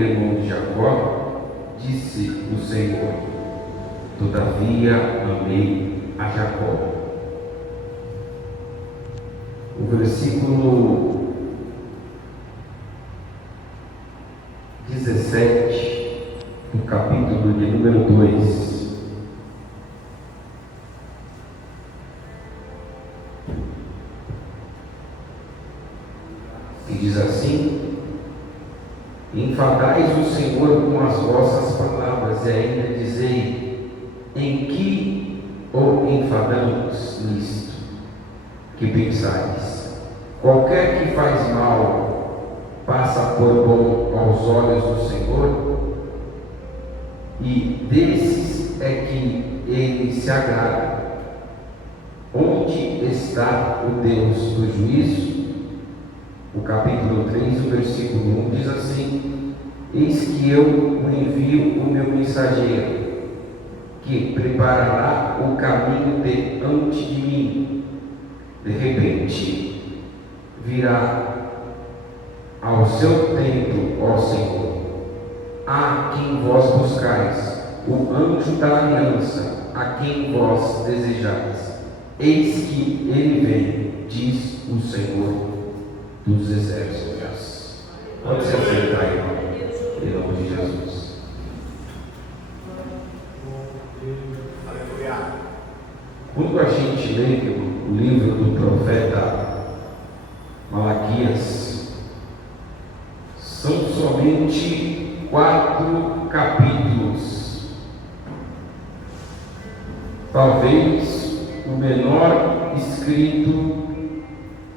irmão de Jacó, disse o Senhor: todavia amei a Jacó. O versículo 17 do capítulo de número 2 que diz assim: enfadais o Senhor com as vossas palavras, e ainda dizei: em que o enfadamos nisto? Que pensais? Qualquer que faz mal passa por bom aos olhos do Senhor, e desses é que ele se agrada. Onde está o Deus do juízo? O capítulo 3, o versículo 1 diz assim: eis que eu envio o meu mensageiro, que preparará o caminho diante de mim. De repente virá ao seu templo, ó Senhor, a quem vós buscais, o anjo da aliança, a quem vós desejais. Eis que ele vem, diz o Senhor dos exércitos. Pode se aceitar, irmão, em nome de Jesus. Quando a gente lê o livro do profeta Malaquias, são somente 4 capítulos, talvez o menor escrito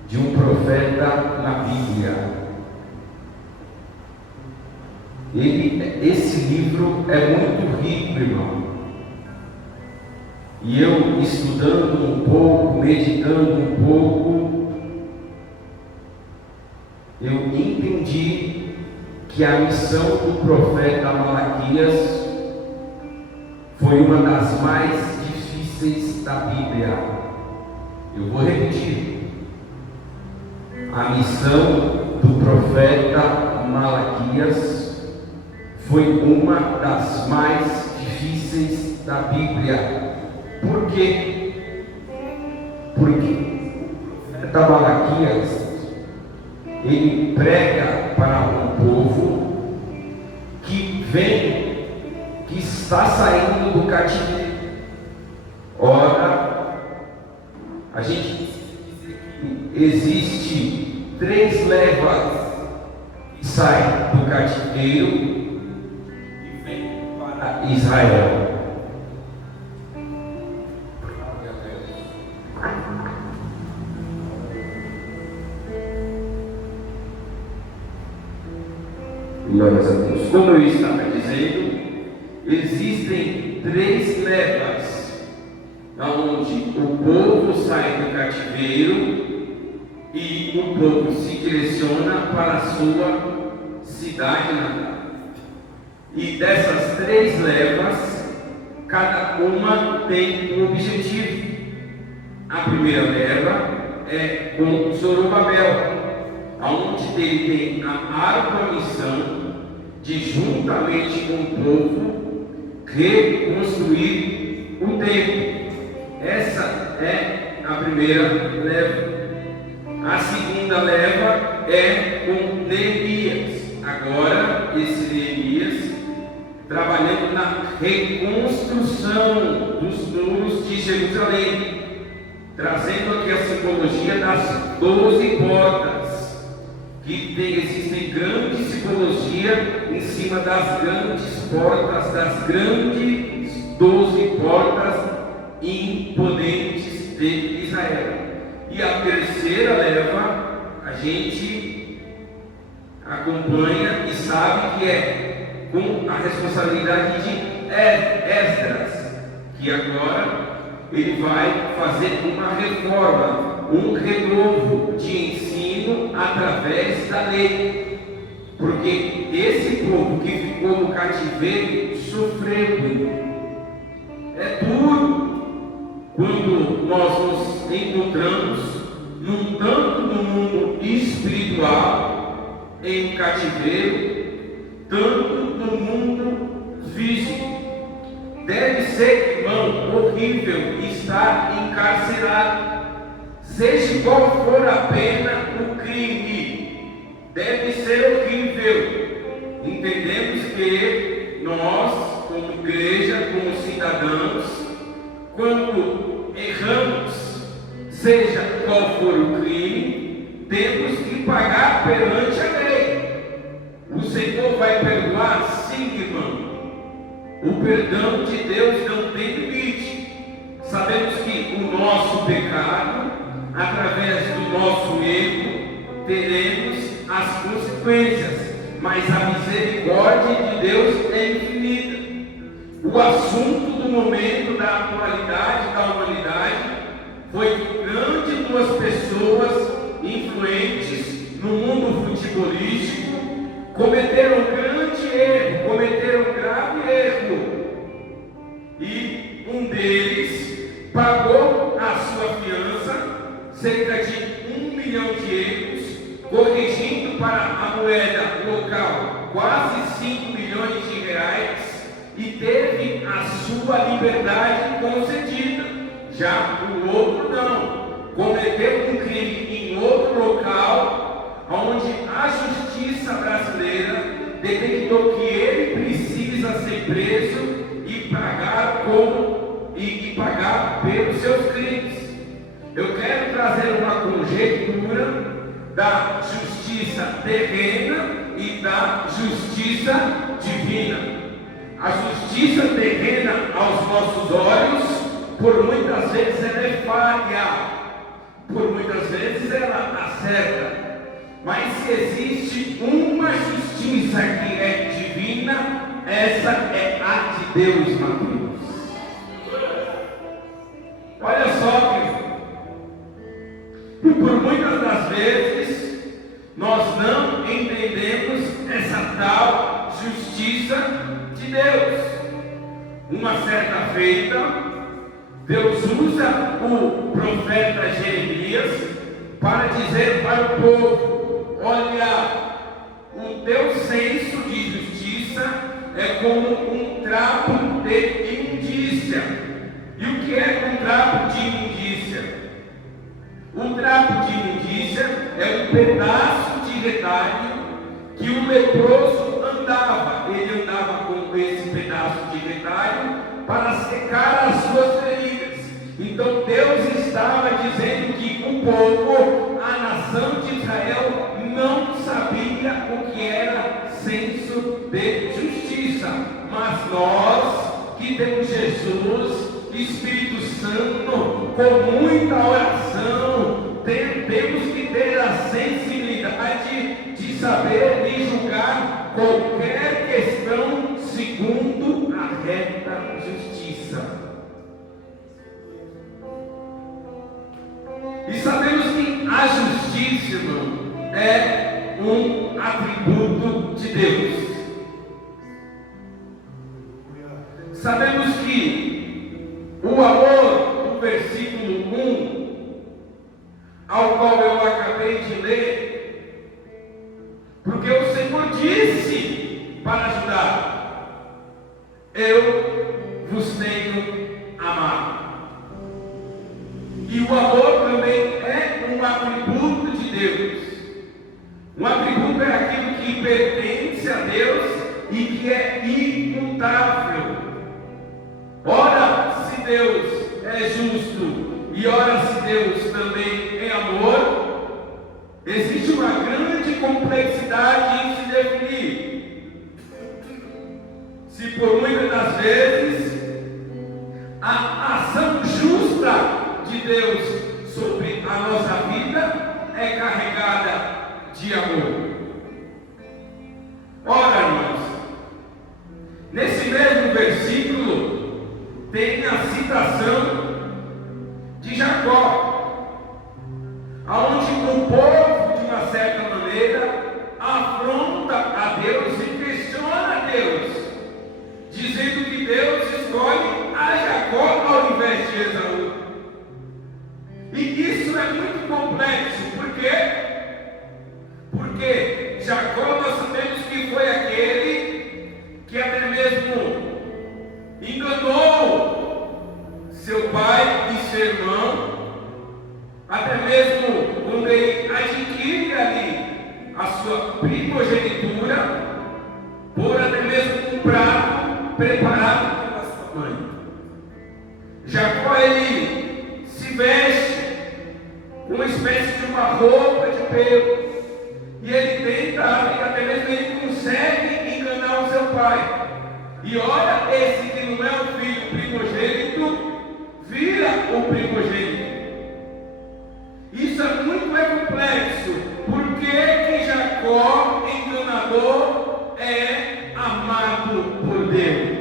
de um profeta na Bíblia. Esse livro é muito rico, irmão. E eu, estudando um pouco, meditando um pouco, eu entendi que a missão do profeta Malaquias foi uma das mais difíceis da Bíblia. Eu vou repetir. A missão do profeta Malaquias foi uma das mais difíceis da Bíblia. Por quê? Porque o profeta Malaquias, ele prega para um povo que vem, que está saindo do cativeiro. Ora, a gente existe 3 levas que saem do cativeiro e vêm para Israel. Glórias a Deus. Como eu estava dizendo, existem 3 levas onde o povo sai do cativeiro e o povo se direciona para a sua cidade natal. E dessas 3 levas, cada uma tem um objetivo. A primeira leva é com Zorobabel, onde ele tem a árdua missão de, juntamente com o povo, reconstruir o templo. Essa é a primeira leva. A segunda leva é com Neemias. Agora, esse Neemias trabalhando na reconstrução dos muros de Jerusalém, trazendo aqui a simbologia das 12 portas, que existem grande simbologia em cima das grandes portas, das grandes 12 portas imponentes de Israel. E a terceira leva, a gente acompanha e sabe que é com a responsabilidade de Esdras, que agora ele vai fazer uma reforma, um renovo de ensino através da lei, porque esse povo que ficou no cativeiro sofreu muito. É duro quando nós nos encontramos tanto no mundo espiritual, em um cativeiro, tanto horrível estar encarcerado. Seja qual for a pena, o crime deve ser horrível. Entendemos que nós, como igreja, como cidadãos, quando erramos, seja qual for o crime, temos que pagar perante a lei. O Senhor vai perdoar? Sim, irmão. O perdão de Deus não tem limite. Sabemos que o nosso pecado, através do nosso erro, teremos as consequências, mas a misericórdia de Deus é infinita. O assunto do momento, da atualidade da humanidade, foi que duas pessoas influentes no mundo futebolístico cometeram um grande erro, cometeram um grave erro, e um deles pagou a sua fiança, cerca de 1 milhão de euros, corrigindo para a moeda local quase 5 milhões de reais, e teve a sua liberdade concedida. Já o outro não, cometeu um crime em outro local, onde a justiça brasileira detectou que ele precisa ser preso e pagar pelos seus crimes. Eu quero trazer uma conjectura da justiça terrena e da justiça divina. A justiça terrena aos nossos olhos, por muitas vezes ela é falha, por muitas vezes ela acerta. Mas se existe uma justiça que é divina, essa é a de Deus, Mateus. Olha só, querido. E por muitas das vezes nós não entendemos essa tal justiça de Deus. Uma certa feita, Deus usa o profeta Jeremias para dizer para o povo: olha, o teu senso de justiça é como um trapo de imundícia. E o que é um trapo de imundícia? Um trapo de imundícia é um pedaço de retalho que o leproso andava. Ele andava com esse pedaço de retalho para secar as suas feridas. Então Deus estava dizendo que o povo, a nação de Israel, não sabia o que era senso de justiça. Mas nós, que temos Jesus, Espírito Santo, com muita oração, temos que ter a sensibilidade de saber e julgar qualquer questão segundo a reta justiça. E sabemos que a justiça, irmão, é um atributo de Deus. Sabemos que o amor do versículo 1, ao qual eu acabei de ler, porque o Senhor disse para ajudar: eu vos tenho amado. E o amor também é um atributo de Deus. Um atributo é aquilo que pertence a Deus e que é imutável. Ora, se Deus é justo e ora, se Deus também é amor, existe uma grande complexidade em se definir. Se por muitas das vezes a ação justa de Deus sobre a nossa vida é carregada de amor. Ora, irmãos, nesse mesmo versículo tem a citação de Jacó, aonde o povo, de uma certa maneira, afronta a Deus e questiona a Deus, dizendo que Deus escolhe a Jacó ao invés de Esaú. E isso é muito complexo. Por quê? Porque Jacó, nós sabemos que foi aquele que até mesmo enganou seu preparado pela sua mãe. Jacó, ele se veste com uma espécie de uma roupa de pelo, e ele tenta, até mesmo ele consegue enganar o seu pai. E olha, esse que não é o filho primogênito, vira o primogênito. Isso é muito complexo, porque que Jacó, enganador, é amado por Deus.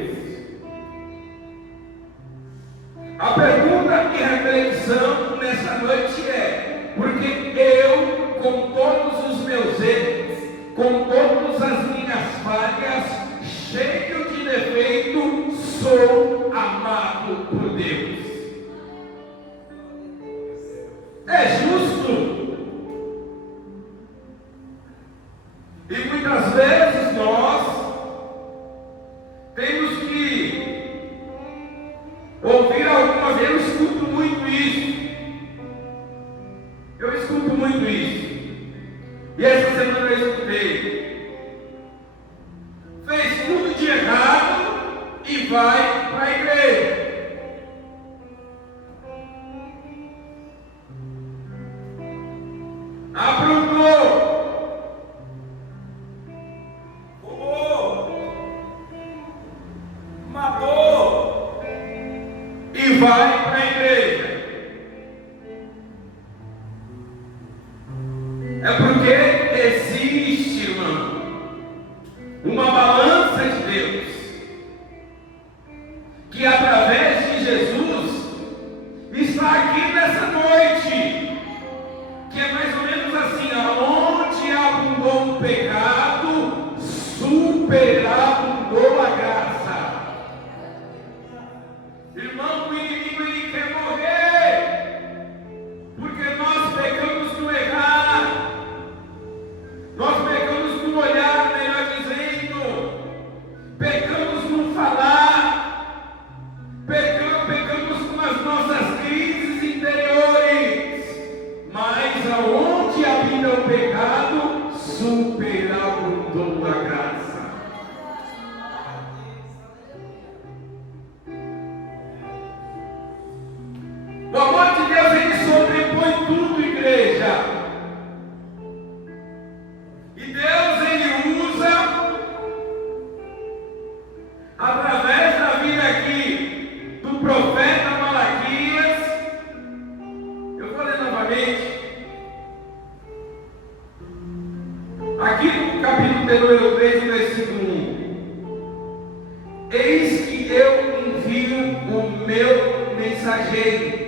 A pergunta e reflexão nessa noite é: porque eu, com todos os meus erros, com todas as minhas falhas, cheio de defeito, sou amado por Deus? É justo? E muitas vezes nós temos que ouvir algumas vezes. Eu escuto muito isso. E essa semana eu escutei: fez tudo de errado e vai para a igreja. Aprontou, roubou, matou e vai para a igreja. É porque existe, irmão, uma balança de Deus, que através de Jesus está aqui nessa noite, que é mais ou menos assim: aonde abundou o pecado, superabundou a graça. Irmão, o inimigo ele quer morrer, porque nós pecamos no errar, nós pecamos no olhar, melhor dizendo, pecamos no falar, pecamos com as nossas crises interiores. Mas aonde habita o pecado, superabundou a graça. O amor de Deus, ele sobrepõe tudo, igreja. E Deus, ele usa, através da vida aqui do profeta Malaquias. Eu vou ler novamente. Aqui no capítulo de número 3, versículo 1. Eis que eu envio o meu mensageiro,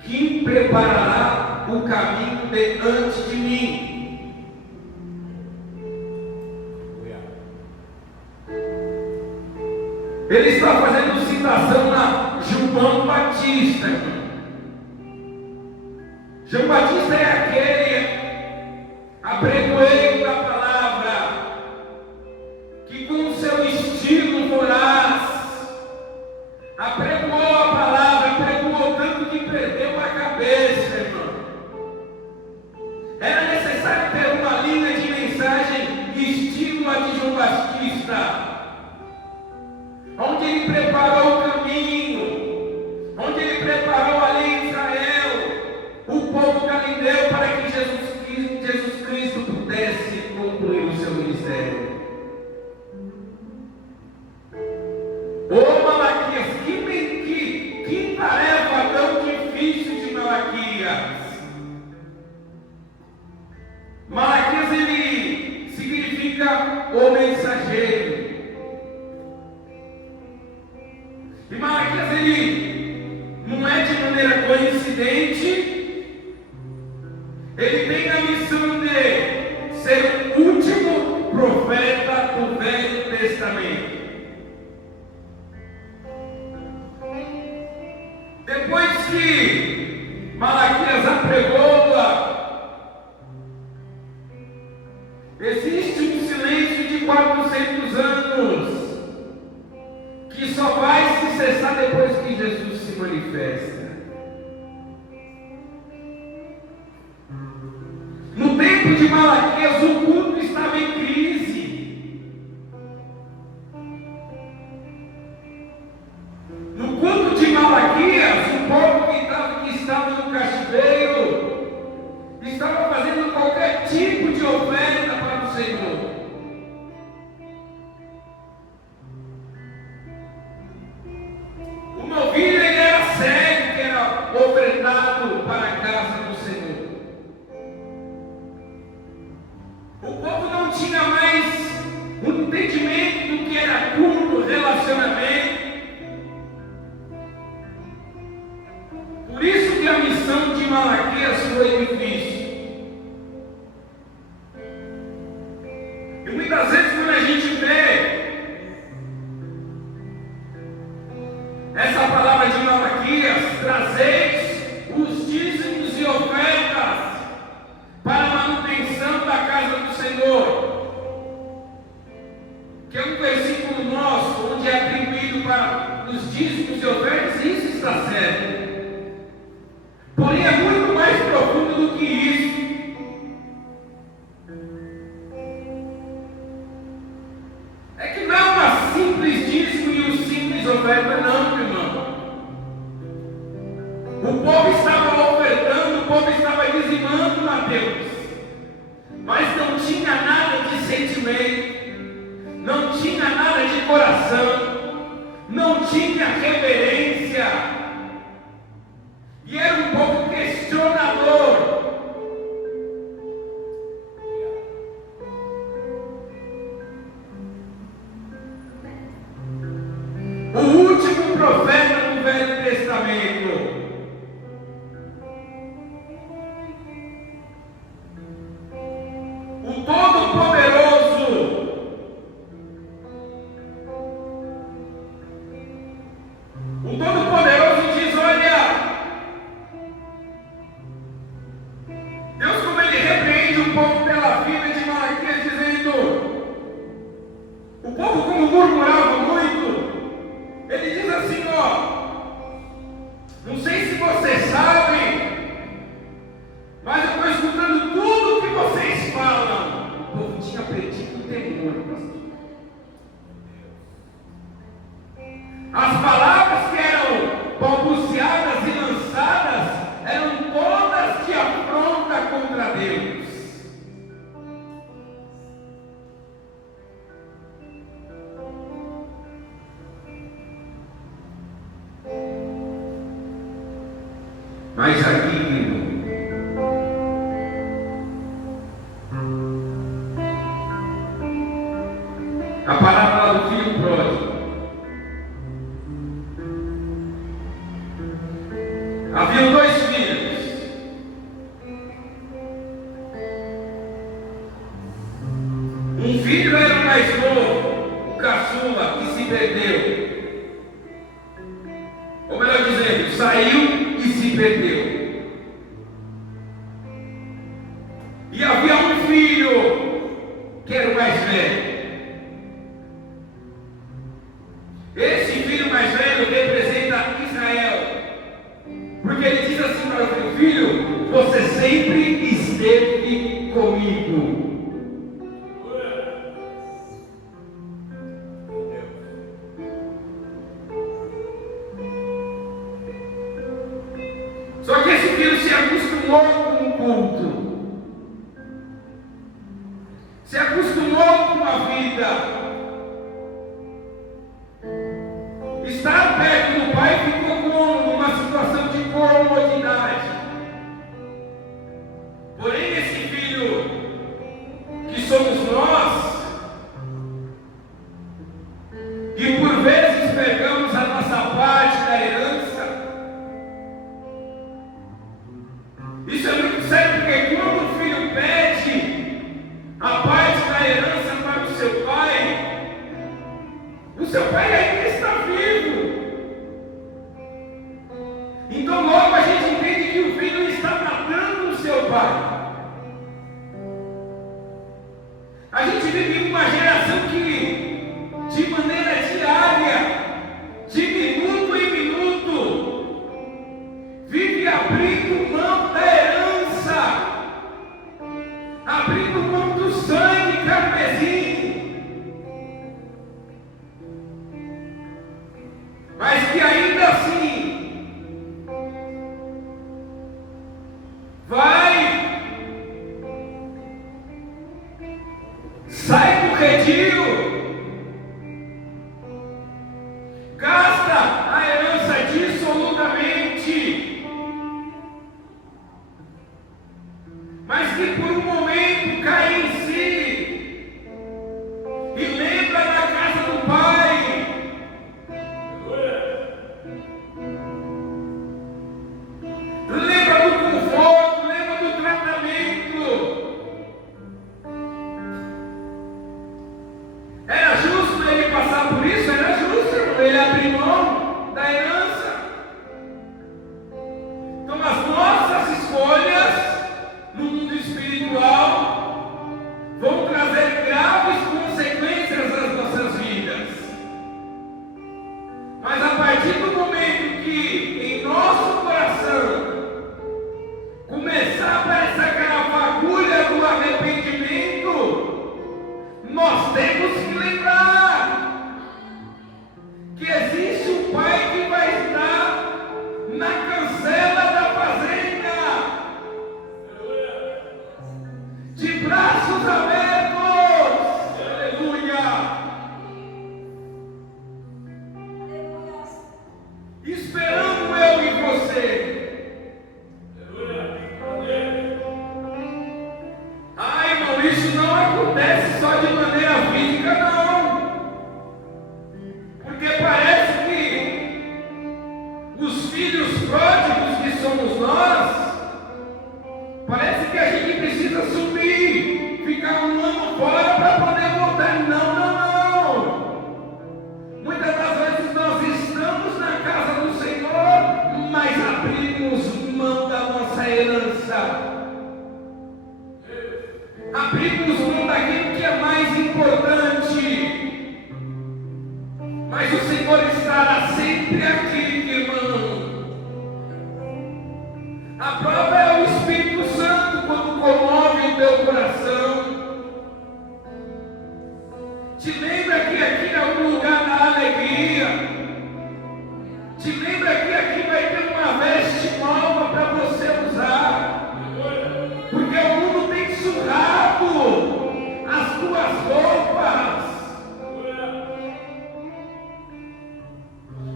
que preparará o caminho diante de mim. Ele está fazendo citação a João Batista. João Batista é aquele apregoeiro da palavra, que com seu estilo voraz apregoou a palavra, apregoou tanto que perdeu a cabeça, irmão. Era necessário ter uma linha de mensagem estilo a de João Batista, onde ele preparou o caminho, onde ele preparou ali em Israel o povo galileu para que Jesus Cristo pudesse concluir o seu ministério. Ô Malaquias, que tarefa tão difícil de Malaquias. Malaquias, ele significa o mensageiro. E Malaquias, ele não é de maneira coincidente. Ele tem a missão de ser o último profeta do Velho Testamento. Depois que Malaquias apregoa, existe um silêncio de 400 anos, que só vai se cessar depois que Jesus se manifesta. No tempo de Malaquias, o culto estava em crise. que é um versículo nosso, onde é atribuído para os dízimos e ofertas, e isso está certo. Porém, é muito mais profundo do que isso. É que não é uma simples dízimo e um simples oferta, não, meu irmão. O povo estava ofertando, o povo estava dizimando a Deus, mas não tinha nada de sentimento, não tinha nada de coração, não tinha reverência. E era um povo questionador. O último profeta do Velho Testamento, o Todo-Poderoso, diz: olha, Deus, como ele repreende o povo pela vida de Malaquias, dizendo: o povo, como murmurava muito, ele diz assim, não sei se vocês sabem, mas eu estou escutando tudo o que vocês falam. O povo tinha perdido o temor, pastor. As palavras que eram balbuciadas e lançadas eram todas de afronta contra Deus. Mas aqui, irmão, a parábola do filho pródigo. Haviam dois filhos. Um filho era o mais novo, o caçula, que se perdeu. Ou melhor dizendo, saiu e se perdeu. E havia um filho que era o mais velho. Esse filho mais velho representa Israel, porque ele diz assim para o seu filho: você sempre esteve comigo. Só que esse filho se acostumou com o culto, se acostumou com a vida. Estar perto do pai ficou cômodo, numa situação de comodidade. Porém, esse filho, que somos nós, e por vezes pegamos a nossa parte da herança, isso é muito sério, porque quando o filho pede a parte da herança para o seu pai ainda está vivo. Então logo a gente entende que o filho está matando o seu pai. A gente vive uma geração que, de maneira diária, de minuto em minuto, vive abrindo mão da herança, abrindo mão do sangue carmesim. Mas o Senhor estará sempre aqui, irmão. A prova é o Espírito Santo quando comove o teu coração. Te lembra que aqui é um lugar da alegria. Te lembra que aqui vai ter uma veste nova para você usar. Porque o mundo tem surrado as tuas roupas.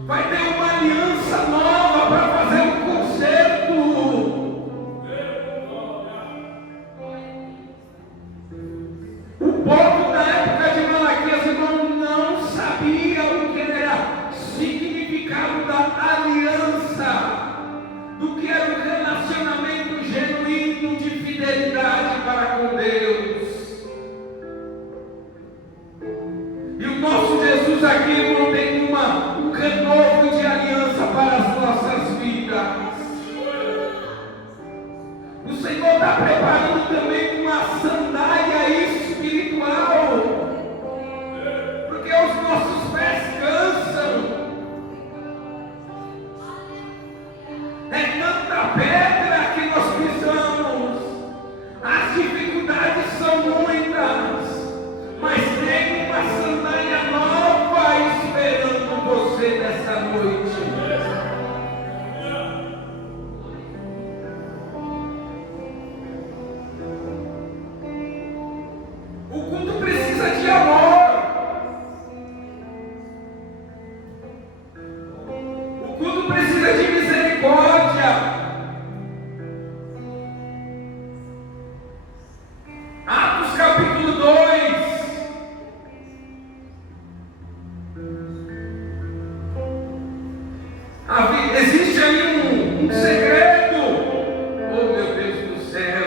Vai ter uma aliança nova para fazer um concerto. O povo da época de Malaquias não sabia o que era significado da aliança, do que era um relacionamento genuíno de fidelidade para com Deus. E o nosso Jesus aqui não tem um renovo de aliança para as nossas vidas. O Senhor está preparando também uma sandália espiritual, porque os nossos pés cansam. É tanta pedra que nós pisamos, as dificuldades são muitas, mas tem uma sandália nova esperando você nessa noite. O culto precisa de amor. O culto precisa de misericórdia. Atos capítulo 2. Existe aí um segredo. Oh, meu Deus do céu.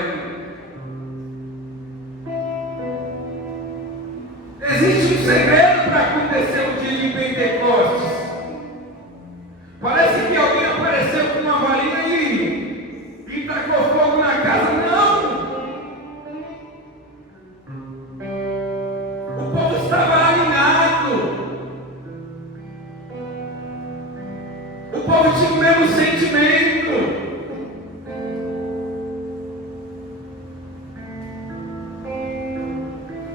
Existe um segredo para acontecer o dia de Pentecostes. Parece que alguém apareceu com uma varinha e tacou fogo na casa. Não! O povo estava alinhado. O povo tinha o mesmo sentimento.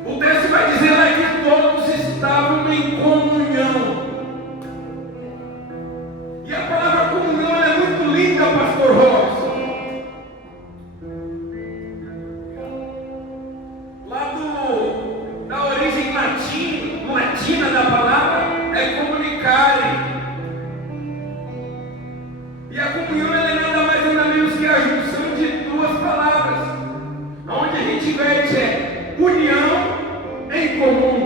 O texto vai dizer lá que todos estavam em comunhão. E a palavra comunhão é muito linda, pastor Robson. Lá da origem latina da palavra é comunicare. E a comunhão é nada mais nada menos que a junção de duas palavras, onde a gente inverte é união em comum.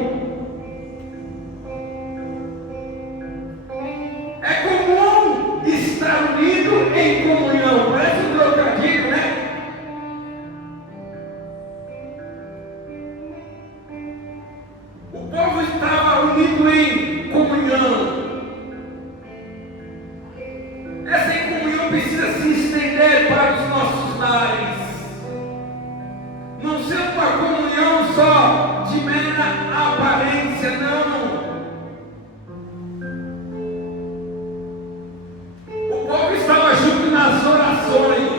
É comum estar unido em comunhão. Parece um trocadilho, né? O povo estava unido em comunhão. Essa comunhão precisa se estender para os nossos lares. Não ser uma comunhão só de mera aparência, não. O povo estava junto nas orações.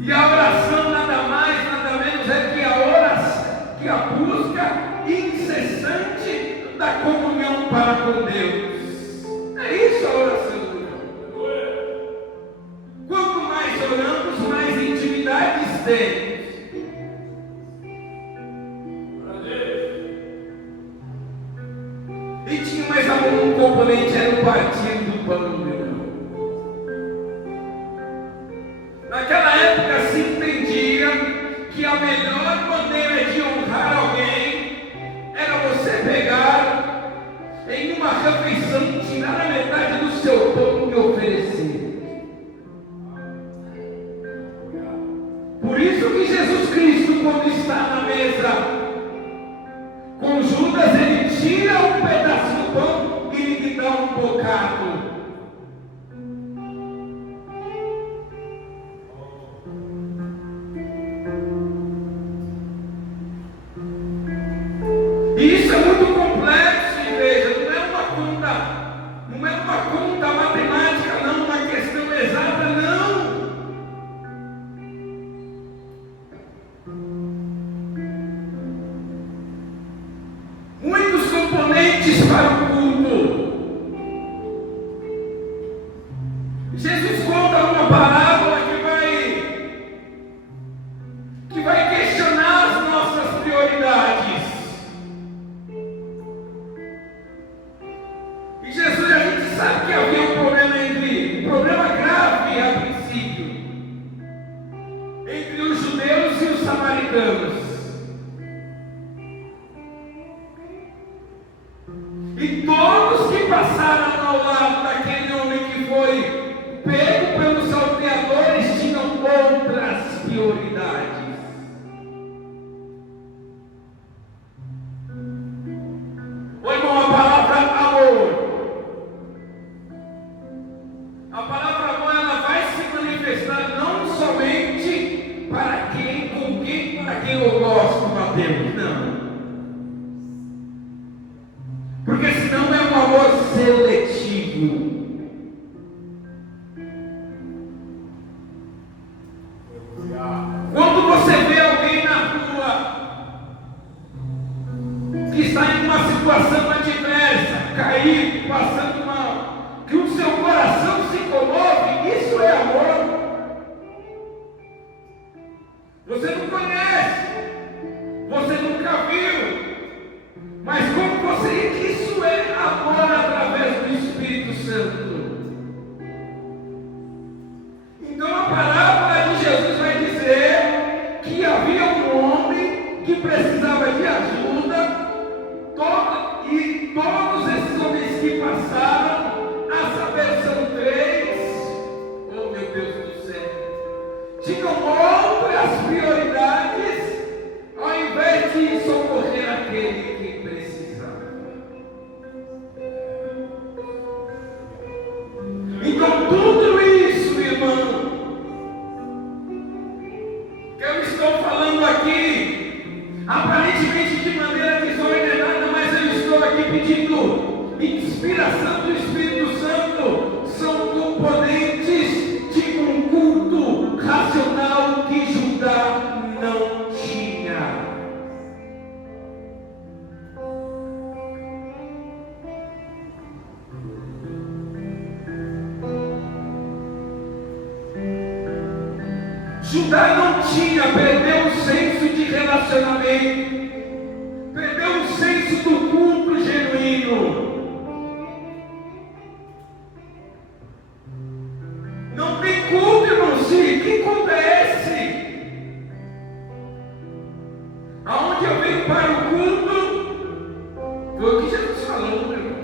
E a oração nada mais, nada menos é que a oração, que a busca incessante da comunhão para com Deus. É isso a oração. Quanto mais oramos, mais intimidades temos. E tinha mais um componente, era o partir do pão, meu irmão. Naquela época se entendia que a melhor maneira de honrar alguém era você pegar em uma refeição, tirar a metade do seu pão e oferecer. Por isso que Jesus Cristo, quando está na mesa com Judas, ele tira um pedaço do pão e lhe dá um bocado. E isso é muito complexo. componentes para o culto. Jesus conta uma parábola que vai questionar as nossas prioridades. E Jesus, a gente sabe que havia um problema grave a princípio, entre os judeus e os samaritanos. E todos que passaram ao lado daquele homem que foi pego pelos salteadores tinham outras prioridades. Ô irmão, a palavra amor. A palavra amor, ela vai se manifestar não somente para quem eu gosto, Mateus, não. Porque senão é um amor seletivo. Quando você vê alguém na rua que está em uma situação adversa, caído, passando mal, que o seu coração se comove, isso é amor. Você não conhece, você nunca viu, mas como você, isso é amor através do Espírito Santo. Então a parábola de Jesus vai dizer que havia um homem que precisava de ajuda, e todos esses homens que passaram, a saber, são 3, oh meu Deus do céu, tinham outras prioridades, ao invés de socorrer aquele que precisava. Então tudo isso, irmão, que eu estou falando aqui, aparentemente de maneira desordenada, mas eu estou aqui pedindo inspiração do Espírito Santo, são componentes de um culto racional que Judá não tinha. Judá não tinha, perdeu o senso de relacionamento, perdeu o senso do culto genuíno. Não tem culto, irmão, sim. Que culto é esse? Aonde eu venho para o culto, foi o que Jesus falou, meu irmão.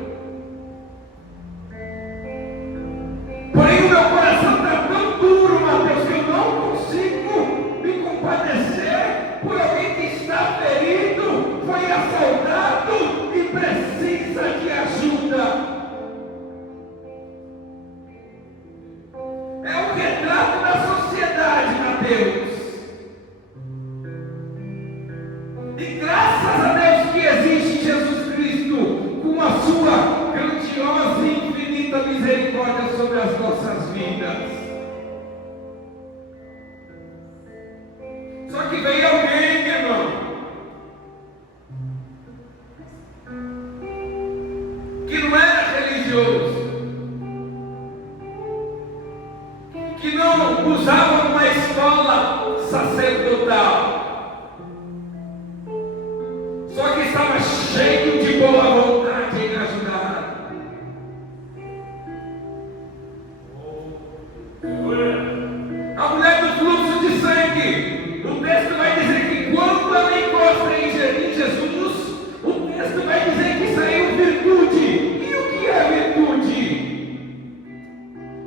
Porém o meu coração está tão duro, Mateus, que eu não consigo me compadecer por alguém que está ferido, foi assaltado e precisa de ajuda. É o retrato da sociedade, Mateus. E graças a Deus que existe Jesus Cristo com a sua grandiosa e infinita misericórdia sobre as nossas vidas. Só que veio alguém, meu irmão, que não era religioso, que não usava uma escola sacerdotal, só que estava cheio de boa vontade em ajudar. A mulher do fluxo de sangue, o texto vai dizer que quando ela encosta em Jesus, o texto vai dizer que saiu virtude. E o que é virtude?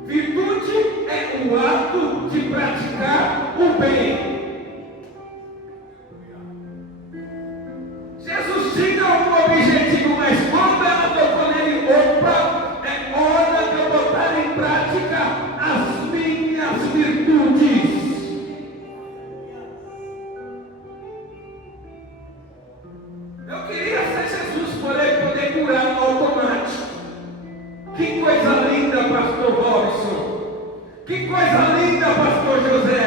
Virtude é o ato de praticar o bem. Jesus tinha um objetivo, mas quando ela tocou nele, opa, é hora de eu botar em prática as minhas virtudes. Eu queria ser Jesus, porém poder curar no automático. Que coisa linda, pastor Robson. Que coisa linda, pastor José.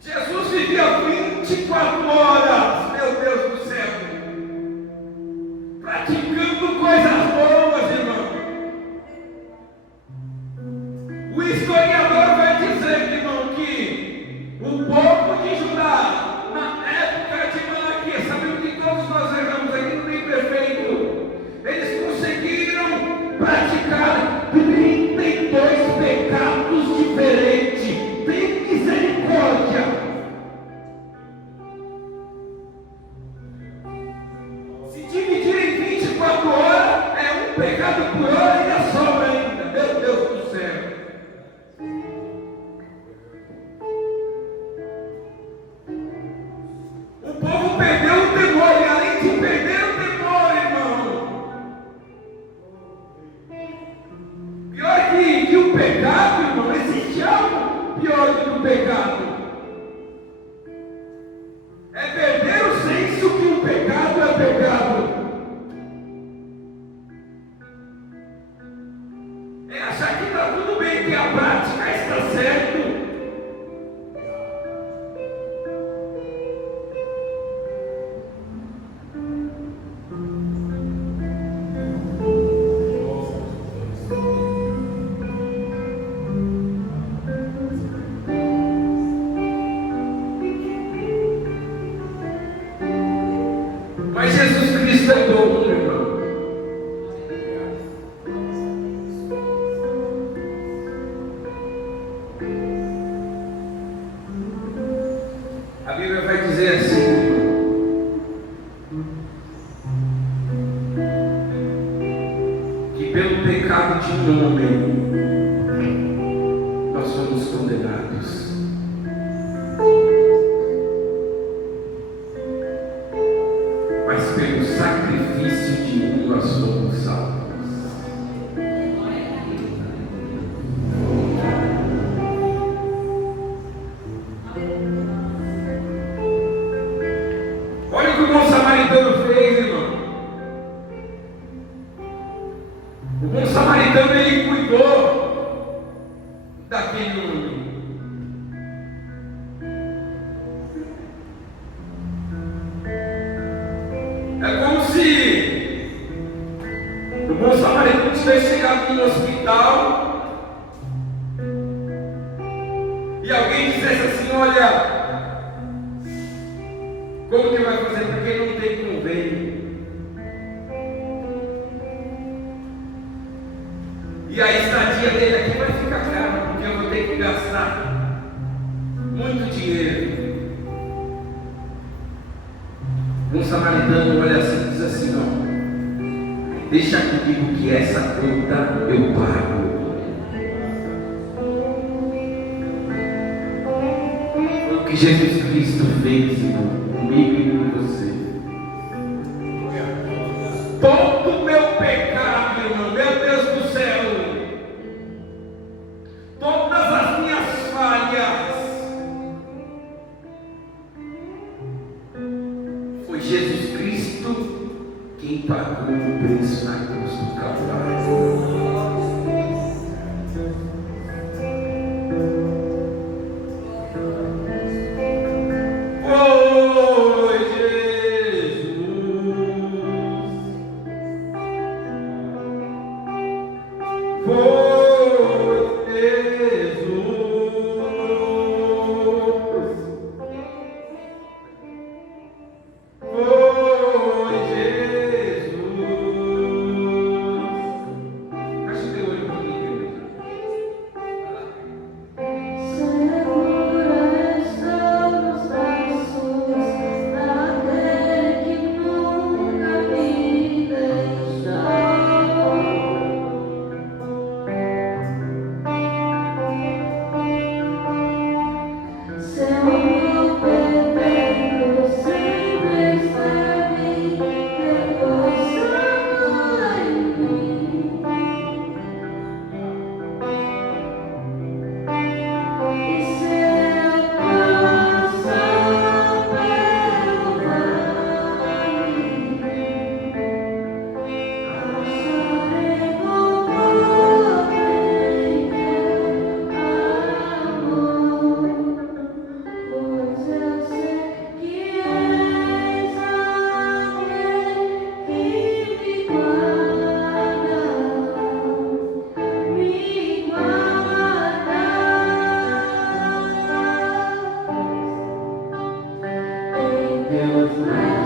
Jesus vivia 20 24 horas, meu Deus do céu, praticando coisas boas, irmão. O historiador vai dizer, irmão, que o povo de Judá, na época de Malaquias, sabendo que todos nós erramos aqui, não tem perfeito, eles conseguiram praticar 32 pecados diferentes. Tem misericórdia. Se dividir em 24 horas, é um pecado por hora e ainda sobra ainda. Meu Deus do céu. O povo perdeu o temor, e além de perder o temor, irmão, pior que o pecado, irmão, existe algo pior do que o pecado. É perder o senso que o pecado é pecado. É achar que está tudo bem, que a prática está certo. Mas Jesus Cristo é bom, irmão. A Bíblia vai dizer assim, que pelo pecado de um homem nós somos condenados. Mas pelo sacrifício de um nós somos salvos. Olha o que o bom samaritano fez, irmão. O bom samaritano, ele cuidou daquele homem. É como se o bom samaritano tivesse chegado no hospital e alguém dissesse assim: olha, como que vai fazer? Porque não tem convênio. E a estadia dele aqui vai ficar cara, porque eu vou ter que gastar muito dinheiro. Um samaritano olha assim e diz assim: ó, deixa comigo que essa conta eu pago. Foi o que Jesus Cristo fez, irmão, comigo e com você. Todo o meu pecado, irmão, meu Deus do céu, todas as minhas falhas, foi Jesus Cristo quem pagou o preço na cruz do Calvário. Deus não é